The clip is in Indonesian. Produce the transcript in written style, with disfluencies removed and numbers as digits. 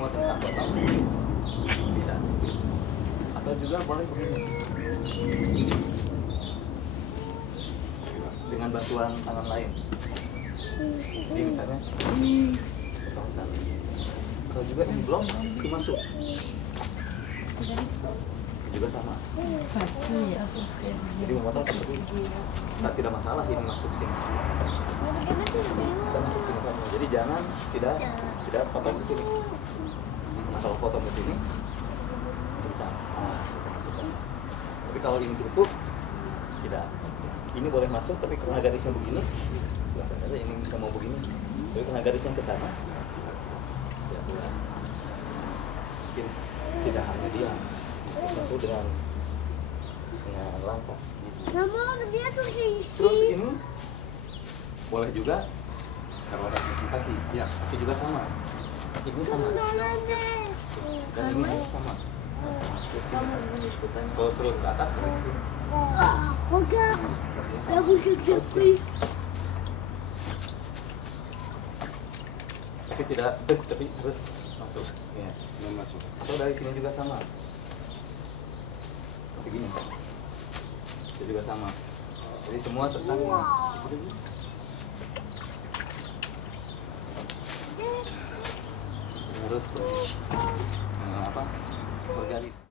mau tekan potong bisa, atau juga boleh begini dengan bantuan tangan lain. Jadi misalnya potong sana, atau juga ini belum dimasuk juga sama. Jadi memotong seperti nah, tidak masalah ini masuk sini, kita masuk sini saja. Jadi jangan tidak potong ke sini. Nah, kalau potong ke sini bisa. Tapi kalau ini cukup tidak. Ini boleh masuk, tapi karena garisnya begini, aja ini bisa mau begini. Tapi karena garisnya ke sana, ya, mungkin tidak hanya diam, masuk dengan langkah. Terus ini boleh juga kalau ada kaki, ya kaki juga sama. Ini sama. Dan ini sama. Kalau suruh ke atas ke sini. Tapi tidak tapi harus masuk. Ya, masuk. Atau dari sini juga sama. Seperti gini. Itu juga sama. Jadi semua tertanggung. Harus bergaris.